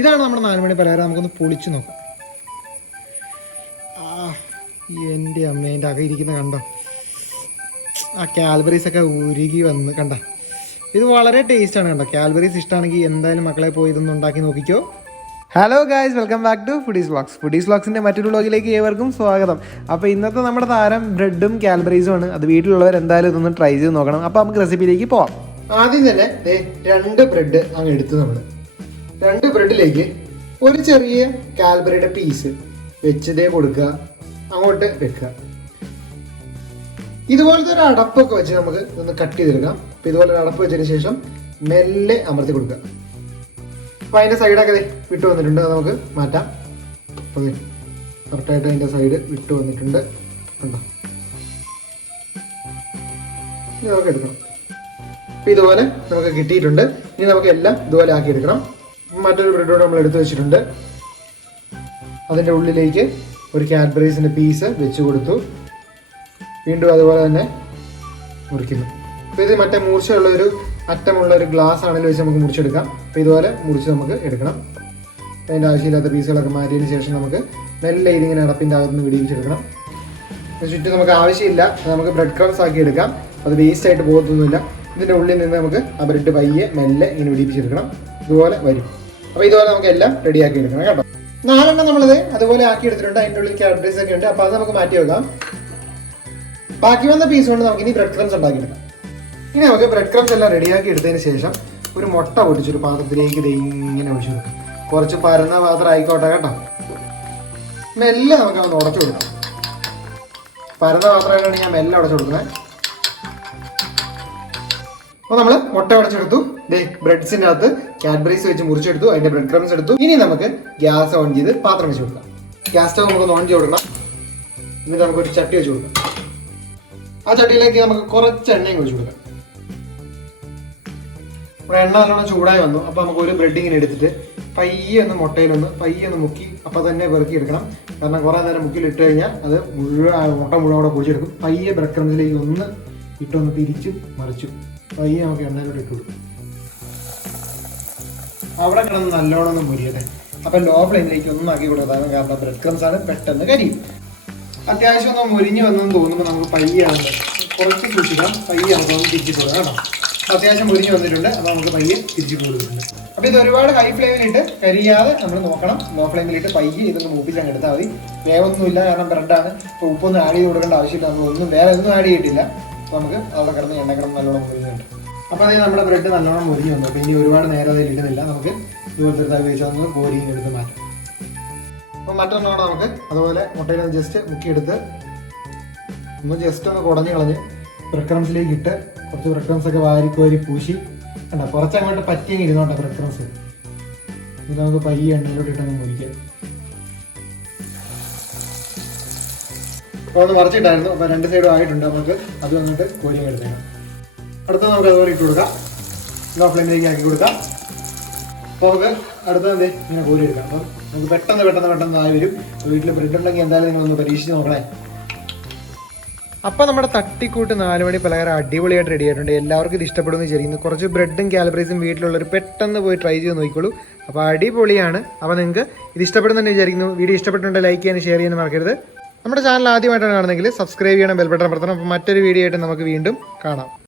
ഇതാണ് നമ്മുടെ 4 മണി പലഹാരം. നമുക്കൊന്ന് പൊളിച്ച് നോക്കാം. എൻ്റെ അമ്മേൻ്റെ അകയിരിക്കുന്ന കണ്ടോ, ആ കാൽബറീസ് ഒക്കെ ഉരുകി വന്ന് കണ്ട. ഇത് വളരെ ടേസ്റ്റാണ് കണ്ടോ. കാൽബറീസ് ഇഷ്ടമാണെങ്കിൽ എന്തായാലും മക്കളെ പോയി ഇതൊന്നും ഉണ്ടാക്കി നോക്കിക്കോ. Hello guys, welcome back to foodies vlogs. Foodies വ്ളോഗ്സിൻ്റെ മറ്റൊരു വ്ളോഗിലേക്ക് ഏവർക്കും സ്വാഗതം. അപ്പോൾ ഇന്നത്തെ നമ്മുടെ താരം ബ്രെഡും കാൽബറീസും ആണ്. അത് വീട്ടിലുള്ളവർ എന്തായാലും ഇതൊന്ന് ട്രൈ ചെയ്ത് നോക്കണം. അപ്പോൾ നമുക്ക് റെസിപ്പിയിലേക്ക് പോവാം. ആദ്യം തന്നെ 2 ബ്രെഡ് അങ്ങ് എടുത്ത് നമ്മൾ 2 ബ്രെഡിലേക്ക് ഒരു ചെറിയ കാൽബറിയുടെ പീസ് വെച്ചതേ കൊടുക്കുക, അങ്ങോട്ട് വെക്കുക. ഇതുപോലത്തെ ഒരു അടപ്പൊക്കെ വെച്ച് നമുക്ക് ഒന്ന് കട്ട് ചെയ്തെടുക്കാം. അപ്പോൾ ഇതുപോലെ ഒരു അടപ്പ് വെച്ചതിന് ശേഷം മെല്ലെ അമർത്തി കൊടുക്കുക. അപ്പോൾ അതിൻ്റെ സൈഡൊക്കെ വിട്ട് വന്നിട്ടുണ്ട്, അത് നമുക്ക് മാറ്റാം. അപ്പോൾ കറക്റ്റായിട്ട് അതിൻ്റെ സൈഡ് വിട്ട് വന്നിട്ടുണ്ട് കണ്ടോ. ഇനി നമുക്ക് എടുക്കണം. അപ്പോൾ ഇതുപോലെ നമുക്ക് കിട്ടിയിട്ടുണ്ട്. ഇനി നമുക്ക് എല്ലാം ഇതുപോലെ ആക്കിയെടുക്കണം. മറ്റൊരു ബ്രെഡോട് നമ്മൾ എടുത്ത് വെച്ചിട്ടുണ്ട്. അതിൻ്റെ ഉള്ളിലേക്ക് ഒരു കാഡ്ബറീസിൻ്റെ പീസ് വെച്ച് കൊടുത്തു. വീണ്ടും അതുപോലെ തന്നെ മുറിക്കുന്നു. അപ്പോൾ ഇത് മറ്റേ മൂർച്ചയുള്ളൊരു അറ്റമുള്ളൊരു ഗ്ലാസ് ആണെങ്കിലും വെച്ച് നമുക്ക് മുറിച്ചെടുക്കാം. അപ്പോൾ ഇതുപോലെ മുറിച്ച് നമുക്ക് എടുക്കണം. അതിൻ്റെ ആവശ്യമില്ലാത്ത പീസുകളൊക്കെ മാറ്റിയതിന് ശേഷം നമുക്ക് മെല്ലെ ഇതിങ്ങനെ അടപ്പിൻ്റെ അകത്തുനിന്ന് വിടിയിച്ചെടുക്കണം. ചുറ്റും നമുക്ക് ആവശ്യമില്ല, നമുക്ക് ബ്രെഡ് ക്രംസ് ആക്കി എടുക്കാം. അത് വേസ്റ്റ് ആയിട്ട് പോകത്തൊന്നുമില്ല. ഇതിൻ്റെ ഉള്ളിൽ നിന്ന് നമുക്ക് ആ ബ്രെഡ് പയ്യെ മെല്ലെ ഇങ്ങനെ വിടിപ്പിച്ചെടുക്കണം. ഇതുപോലെ വരും. അപ്പോൾ ഇതുപോലെ നമുക്ക് എല്ലാം റെഡിയാക്കി എടുക്കണം കേട്ടോ. 4 എണ്ണം നമ്മളിത് അതുപോലെ ആക്കി എടുത്തിട്ടുണ്ട്. അതിൻ്റെ ഉള്ളിൽ കാഡ്ബറീസ് ഒക്കെ ഉണ്ട്. അപ്പോൾ അത് നമുക്ക് മാറ്റി വെക്കാം. ബാക്കി വന്ന പീസ് കൊണ്ട് നമുക്ക് ഇനി ബ്രെഡ് ക്രംസ് ഉണ്ടാക്കിയെടുക്കാം. ഇനി നമുക്ക് ബ്രെഡ് ക്രംസ് എല്ലാം റെഡിയാക്കി എടുത്തതിന് ശേഷം ഒരു മുട്ട പൊട്ടിച്ചൊരു പാത്രത്തിലേക്ക് ഇത് ഇങ്ങനെ ഒഴിച്ചു കൊടുക്കാം. കുറച്ച് പരന്ന പാത്രം ആയിക്കോട്ടെ കേട്ടോ. മെല്ലെ നമുക്ക് ഒന്ന് ഉടച്ചു കൊടുക്കാം. പരന്ന പാത്രമായിട്ടാണ് ഞാൻ മെല്ലെ ഉടച്ചു കൊടുക്കുന്നത്. അപ്പോൾ നമ്മൾ മുട്ട ഉടച്ചെടുത്തു. ബ്രെഡ്സിൻ്റെ അകത്ത് കാഡ്ബറീസ് വെച്ച് മുറിച്ചെടുത്തു. അതിൻ്റെ ബ്രെഡ് ക്രംസ് എടുത്തു. ഇനി നമുക്ക് ഗ്യാസ് ഓൺ ചെയ്ത് പാത്രം വെച്ച് കൊടുക്കാം. ഗ്യാസ് സ്റ്റവ് നമുക്കൊന്ന് ഓൺ ചെയ്ത് കൊടുക്കണം. എന്നിട്ട് നമുക്കൊരു ചട്ടി വെച്ച് കൊടുക്കാം. ആ ചട്ടിയിലേക്ക് നമുക്ക് കുറച്ച് എണ്ണയും ഒഴിച്ചു കൊടുക്കാം. ഇവിടെ എണ്ണ നല്ലോണം ചൂടായി വന്നു. അപ്പോൾ നമുക്ക് ഒരു ബ്രെഡിങ്ങിന് എടുത്തിട്ട് പയ്യെ ഒന്ന് മുട്ടയിലൊന്ന് പയ്യെ ഒന്ന് മുക്കി അപ്പം തന്നെ പെറുക്കി എടുക്കണം. കാരണം കുറേ നേരം മുക്കിലിട്ട് കഴിഞ്ഞാൽ അത് മുട്ട മുഴുവൻ കൂടെ പൊടിച്ചെടുക്കും. പയ്യെ ബ്രെഡ് ക്രംസിലേക്ക് ഒന്ന് ഇട്ടൊന്ന് തിരിച്ചും മറിച്ചും പയ്യെ നമുക്ക് എണ്ണയിലോട്ട് ഇട്ട് കൊടുക്കും. അവിടെ കിടന്ന് നല്ലോണം ഒന്ന് മുരിയട്ടെ. അപ്പം ലോ ഫ്ലെയിമിലേക്ക് ഒന്നും ആക്കി കൊടുക്കാം. കാരണം ബ്രെഡ് ക്രംസ് ആണ്, പെട്ടെന്ന് കരിയും. അത്യാവശ്യം ഒന്ന് മുരിഞ്ഞ് വന്നെന്ന് തോന്നുമ്പോൾ നമുക്ക് പയ്യാണ് കുറച്ച് സൂക്ഷിക്കണം. പയ്യെ നമുക്കൊന്ന് തിരിച്ചിട്ട് കൊടുക്കാം കേട്ടോ. അത്യാവശ്യം മുരിഞ്ഞ് വന്നിട്ടുണ്ട്. അപ്പോൾ നമുക്ക് പയ്യെ തിരിച്ചിട്ട് കൊടുക്കുന്നുണ്ട്. അപ്പോൾ ഇത് ഒരുപാട് ഹൈ ഫ്ലെയിമിലിട്ട് കരിയാതെ നമ്മൾ നോക്കണം. ലോ ഫ്ലെയിമിലിട്ട് പയ്യെ ഇതൊന്ന് മൂപ്പിച്ചങ്ങ് എടുത്താൽ മതി. വേവൊന്നുമില്ല, കാരണം ബ്രെഡാണ്. ഇപ്പോൾ ഉപ്പൊന്നും ആഡ് ചെയ്ത് കൊടുക്കേണ്ട ആവശ്യമില്ല. നമ്മളൊന്നും വേറെ ഒന്നും ആഡ് ചെയ്തിട്ടില്ല. അപ്പോൾ നമുക്ക് അവിടെ കിടന്ന് എണ്ണക്കിടന്ന് നല്ലോണം മുരിഞ്ഞുണ്ട്. അപ്പോൾ അതിൽ നമ്മുടെ ബ്രെഡ് നല്ലോണം മുരിഞ്ഞ് വന്നു. അപ്പോൾ ഇനി ഒരുപാട് നേരം അതിൽ ഇടുന്നില്ല. നമുക്ക് ഇതുപോലത്തെ തവി വെച്ച് ഒന്ന് ബോരിയും എടുത്ത് മാറ്റാം. അപ്പോൾ മറ്റൊന്നോടെ നമുക്ക് അതുപോലെ മുട്ടയിലൊന്ന് ജസ്റ്റ് മുക്കിയെടുത്ത് ഒന്ന് ജസ്റ്റ് ഒന്ന് കുടഞ്ഞ് കളഞ്ഞ് ബ്രെഡ് ക്രംസിലേക്ക് ഇട്ട് കുറച്ച് ബ്രെഡ് ക്രംസ് ഒക്കെ വാരി പൂശി കണ്ട കുറച്ച് അങ്ങോട്ട് പറ്റിയെങ്കിൽ ഇരുന്നോട്ടെ ബ്രെഡ് ക്രംസ്. ഇത് നമുക്ക് പയ്യെ എണ്ണയിലോട്ട് ഇട്ടൊന്ന് മുറിക്കാം. അപ്പോൾ ഒന്ന് മറിച്ചിട്ടായിരുന്നു. അപ്പോൾ 2 സൈഡും ആയിട്ടുണ്ട്. നമുക്ക് അതും അങ്ങോട്ട് കോരിയും എടുത്തേക്കാം. അടുത്ത നമുക്ക് അതുപോലെ ഇട്ട് കൊടുക്കാം. ലോ ഫ്ലെയിമിലേക്ക് ആക്കി കൊടുക്കാം. അപ്പോൾ നമുക്ക് അടുത്തത് ഇങ്ങനെ കോരി എടുക്കാം. അപ്പം നമുക്ക് പെട്ടെന്ന് ആയി വരും. വീട്ടിൽ ബ്രെഡ് ഉണ്ടെങ്കിൽ എന്തായാലും നിങ്ങളൊന്ന് പരീക്ഷിച്ച് നോക്കണേ. അപ്പോൾ നമ്മുടെ തട്ടിക്കൂട്ട് 4 മണി പലഹാരം അടിപൊളിയായിട്ട് റെഡി ആയിട്ടുണ്ട്. എല്ലാവർക്കും ഇത് ഇഷ്ടപ്പെടുമെന്ന് വിചാരിക്കുന്നു. കുറച്ച് ബ്രെഡും കാൽബറീസും വീട്ടിലുള്ളവർ പെട്ടെന്ന് പോയി ട്രൈ ചെയ്ത് നോക്കിക്കോളൂ. അപ്പോൾ അടിപൊളിയാണ്. അപ്പോൾ നിങ്ങൾക്ക് ഇത് ഇഷ്ടപ്പെടുന്നെന്ന് വിചാരിക്കുന്നു. വീഡിയോ ഇഷ്ടപ്പെട്ടുണ്ടെങ്കിൽ ലൈക്ക് ചെയ്യാനും ഷെയർ ചെയ്യാനും മറക്കരുത്. നമ്മുടെ ചാനൽ ആദ്യമായിട്ടാണ് കാണുന്നതെങ്കിൽ സബ്സ്ക്രൈബ് ചെയ്യണം, ബെൽ ബട്ടൺ അമർത്തണം. അപ്പോൾ മറ്റൊരു വീഡിയോ ആയിട്ട് നമുക്ക് വീണ്ടും കാണാം.